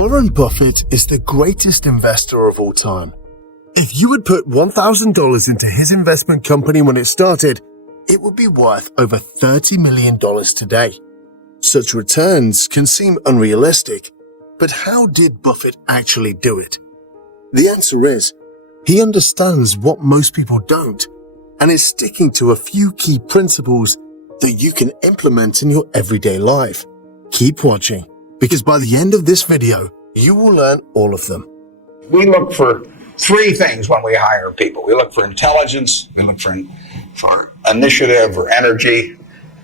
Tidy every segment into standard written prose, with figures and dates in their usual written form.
Warren Buffett is the greatest investor of all time. If you had put $1,000 into his investment company when it started, it would be worth over $30 million today. Such returns can seem unrealistic, but how did Buffett actually do it? The answer is, he understands what most people don't, and is sticking to a few key principles that you can implement in your everyday life. Keep watching, because by the end of this video, you will learn all of them. We look for three things when we hire people. We look for intelligence, we look for initiative or energy,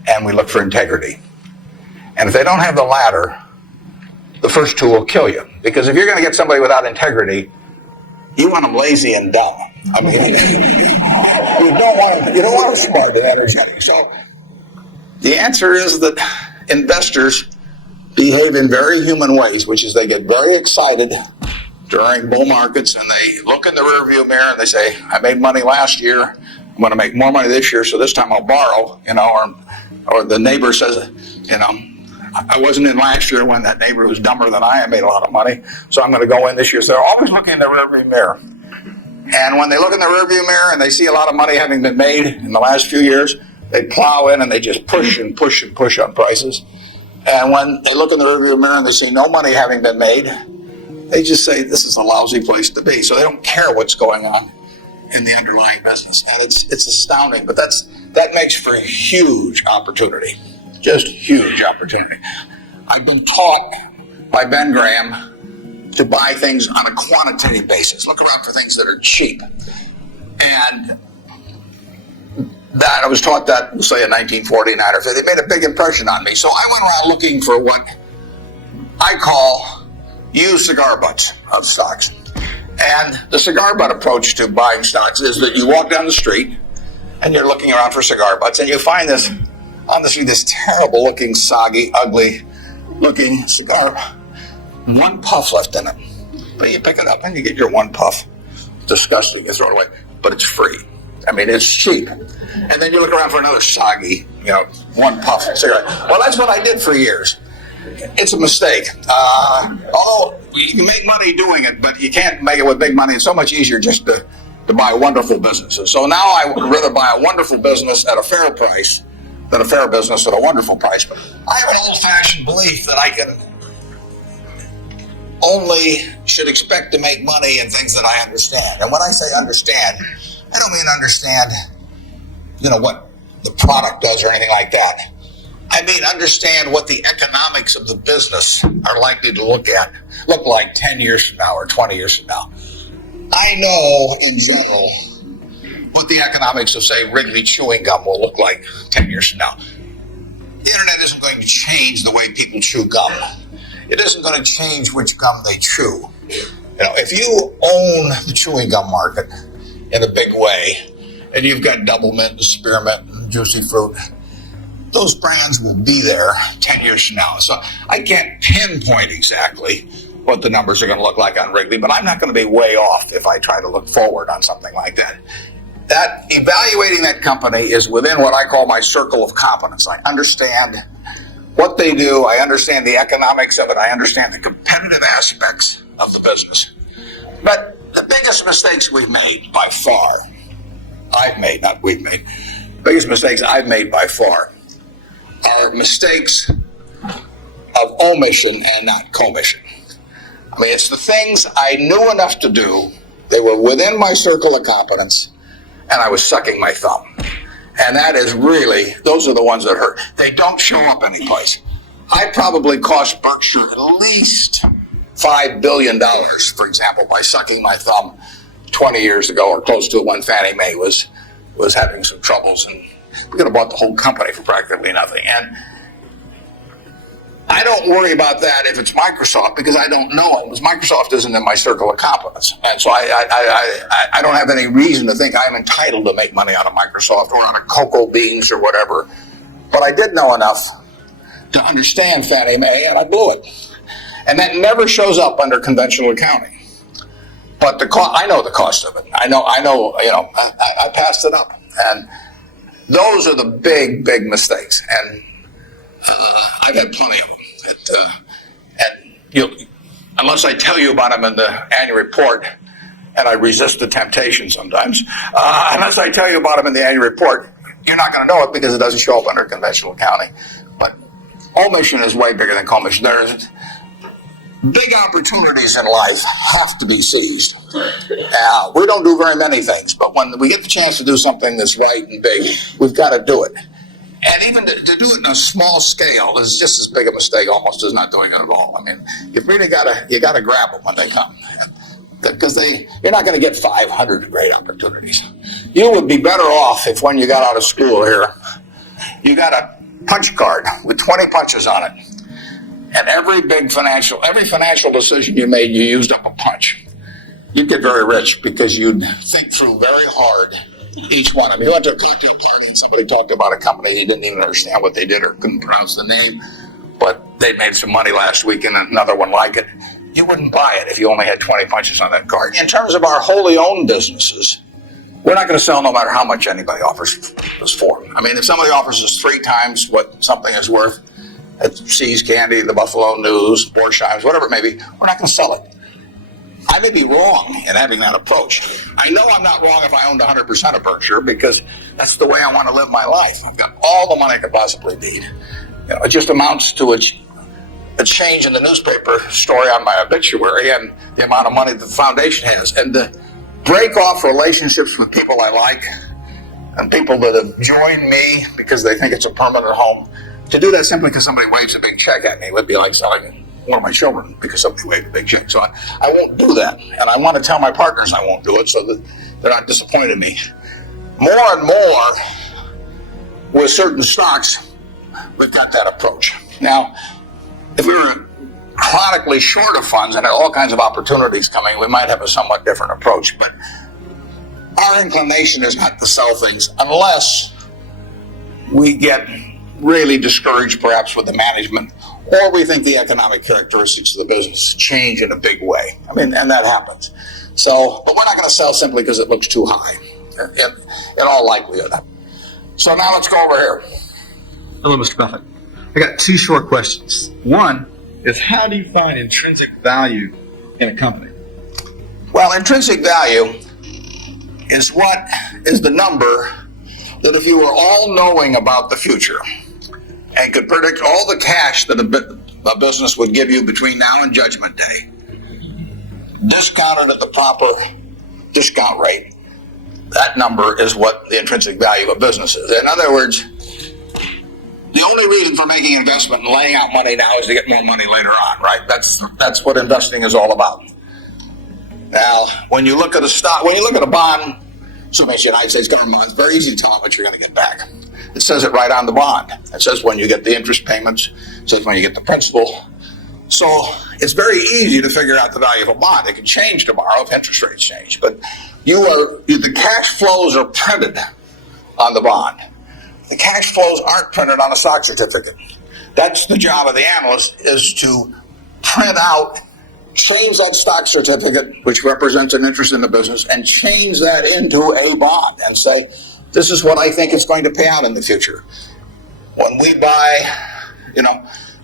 and we look for integrity. And if they don't have the latter, the first two will kill you. Because if you're going to get somebody without integrity, you want them lazy and dumb. I mean, you don't want them smart and energetic. So the answer is that investors behave in very human ways, which is they get very excited during bull markets and they look in the rearview mirror and they say, I made money last year, I'm going to make more money this year, so this time I'll borrow, or the neighbor says, I wasn't in last year when that neighbor was dumber than I made a lot of money, so I'm going to go in this year. So they're always looking in the rearview mirror. And when they look in the rearview mirror and they see a lot of money having been made in the last few years, they plow in and they just push and push and push on prices. And when they look in the rearview mirror and they see no money having been made, they just say, this is a lousy place to be. So they don't care what's going on in the underlying business. And it's astounding, but that makes for a huge opportunity. Just huge opportunity. I've been taught by Ben Graham to buy things on a quantitative basis. Look around for things that are cheap. And that I was taught that, say, in 1949 or so. It made a big impression on me. So I went around looking for what I call used cigar butts of stocks. And the cigar butt approach to buying stocks is that you walk down the street and you're looking around for cigar butts and you find this terrible looking, soggy, ugly looking cigar. One puff left in it. But you pick it up and you get your one puff. Disgusting, you throw it away. But it's free. I mean, it's cheap. And then you look around for another soggy, one puff cigarette. Well, that's what I did for years. It's a mistake. You can make money doing it, but you can't make it with big money. It's so much easier just to buy wonderful businesses. So now I would rather buy a wonderful business at a fair price than a fair business at a wonderful price. But I have an old-fashioned belief that I can only should expect to make money in things that I understand. And when I say understand, I don't mean understand, what the product does or anything like that. I mean understand what the economics of the business are likely to look like 10 years from now or 20 years from now. I know, in general, what the economics of, say, Wrigley chewing gum will look like 10 years from now. The internet isn't going to change the way people chew gum. It isn't going to change which gum they chew. If you own the chewing gum market in a big way, and you've got Double Mint and Spearmint and Juicy Fruit, those brands will be there 10 years from now. So I can't pinpoint exactly what the numbers are going to look like on Wrigley, but I'm not going to be way off if I try to look forward on something like that. That evaluating that company is within what I call my circle of competence. I understand what they do. I understand the economics of it. I understand the competitive aspects of the business. But the biggest mistakes we've made by far, biggest mistakes I've made by far are mistakes of omission and not commission. I mean, it's the things I knew enough to do. They were within my circle of competence, and I was sucking my thumb. And that is really, those are the ones that hurt. They don't show up anyplace. I probably cost Berkshire at least $5 billion, for example, by sucking my thumb 20 years ago or close to it when Fannie Mae was having some troubles, and we could have bought the whole company for practically nothing. And I don't worry about that if it's Microsoft, because I don't know it. Because Microsoft isn't in my circle of competence. And so I don't have any reason to think I'm entitled to make money out of Microsoft or out of cocoa beans or whatever. But I did know enough to understand Fannie Mae, and I blew it. And that never shows up under conventional accounting. But I know the cost of it. I know. I passed it up. And those are the big, big mistakes. And I've had plenty of them. And unless I tell you about them in the annual report, and I resist the temptation sometimes, unless I tell you about them in the annual report, you're not going to know it because it doesn't show up under conventional accounting. But omission is way bigger than commission. There's big opportunities in life have to be seized. We don't do very many things, but when we get the chance to do something that's right and big, we've got to do it. And even to do it in a small scale is just as big a mistake almost as not doing it at all. I mean, you've really got to grab them when they come, because you're not going to get 500 great opportunities. You would be better off if when you got out of school here, you got a punch card with 20 punches on it. And every financial decision you made, you used up a punch. You'd get very rich because you'd think through very hard each one. I mean, you went to a cocktail party and somebody talked about a company, he didn't even understand what they did or couldn't pronounce the name, but they made some money last week and another one like it. You wouldn't buy it if you only had 20 punches on that card. In terms of our wholly owned businesses, we're not going to sell no matter how much anybody offers us for. I mean, if somebody offers us 3 times what something is worth, at See's Candy, the Buffalo News, Borsheim's, whatever it may be, we're not going to sell it. I may be wrong in having that approach. I know I'm not wrong if I owned 100% of Berkshire, because that's the way I want to live my life. I've got all the money I could possibly need. It just amounts to a change in the newspaper story on my obituary and the amount of money the foundation has. And to break off relationships with people I like and people that have joined me because they think it's a permanent home, to do that simply because somebody waves a big check at me would be like selling one of my children because somebody waved a big check. So I won't do that. And I want to tell my partners I won't do it so that they're not disappointed in me. More and more with certain stocks, we've got that approach. Now, if we were chronically short of funds and had all kinds of opportunities coming, we might have a somewhat different approach. But our inclination is not to sell things unless we get really discouraged perhaps with the management, or we think the economic characteristics of the business change in a big way. I mean, and that happens. So, but we're not going to sell simply because it looks too high, in all likelihood. So now let's go over here. Hello, Mr. Buffett. I got 2 short questions. One is, how do you find intrinsic value in a company? Well, intrinsic value is what is the number that if you were all knowing about the future and could predict all the cash that a business would give you between now and Judgment Day, discounted at the proper discount rate, that number is what the intrinsic value of a business is. In other words, the only reason for making an investment and laying out money now is to get more money later on, right? That's what investing is all about. Now, when you look at a stock, when you look at a bond, assuming it's United States government bond, it's very easy to tell how much you're going to get back. It says it right on the bond. It says when you get the interest payments. It says when you get the principal. So it's very easy to figure out the value of a bond. It can change tomorrow if interest rates change. But the cash flows are printed on the bond. The cash flows aren't printed on a stock certificate. That's the job of the analyst, is to print out, change that stock certificate, which represents an interest in the business, and change that into a bond and say, this is what I think it's going to pay out in the future. When we buy,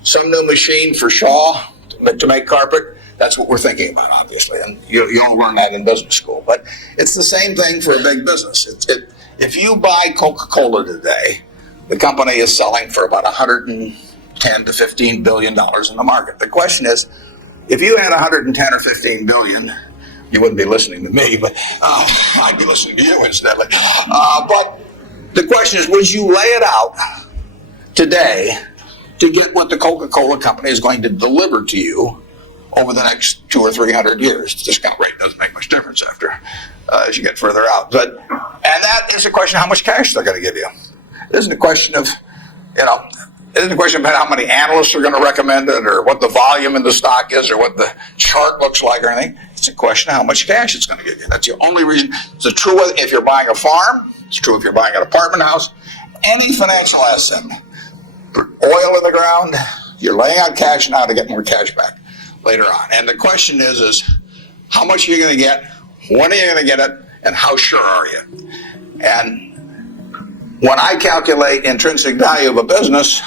some new machine for Shaw to make carpet, that's what we're thinking about, obviously, and you'll learn that in business school. But it's the same thing for a big business. If you buy Coca-Cola today, the company is selling for about $110 to $15 billion in the market. The question is, if you had 110 or 15 billion, you wouldn't be listening to me, but I'd be listening to you insteadly. But the question is, would you lay it out today to get what the Coca-Cola company is going to deliver to you over the next 200 or 300 years? The discount rate doesn't make much difference as you get further out. And that is a question of how much cash they're going to give you. It isn't a question of, it isn't a question about how many analysts are going to recommend it or what the volume in the stock is or what the chart looks like or anything. It's a question of how much cash it's going to give you. That's the only reason. It's true if you're buying a farm. It's true if you're buying an apartment house. Any financial asset. Oil in the ground. You're laying out cash now to get more cash back later on. And the question is how much are you going to get? When are you going to get it? And how sure are you? And when I calculate intrinsic value of a business,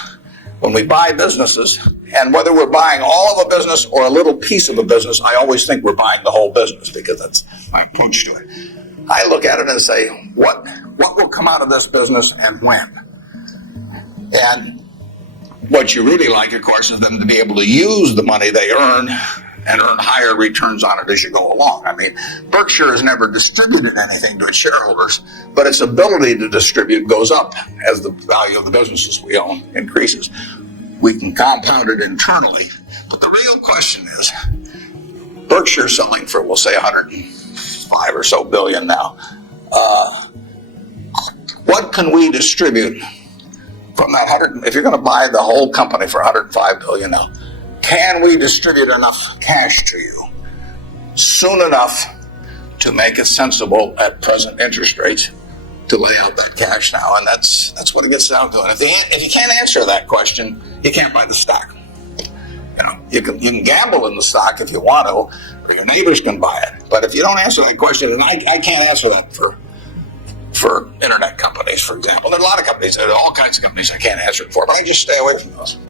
when we buy businesses And whether we're buying all of a business or a little piece of a business, I always think we're buying the whole business because that's my approach to it. I look at it and say, what will come out of this business and when? And what you really like, of course, is them to be able to use the money they earn and earn higher returns on it as you go along. I mean, Berkshire has never distributed anything to its shareholders, but its ability to distribute goes up as the value of the businesses we own increases. We can compound it internally, but the real question is, Berkshire selling for, we'll say, 105 or so billion now. What can we distribute from that 100? If you're going to buy the whole company for 105 billion now, can we distribute enough cash to you soon enough to make it sensible at present interest rates to lay out that cash now? And that's what it gets down to. And if you can't answer that question, you can't buy the stock. You can gamble in the stock if you want to, or your neighbors can buy it. But if you don't answer that question, and I can't answer that for internet companies, for example. There are a lot of companies, there are all kinds of companies I can't answer it for, but I just stay away from those.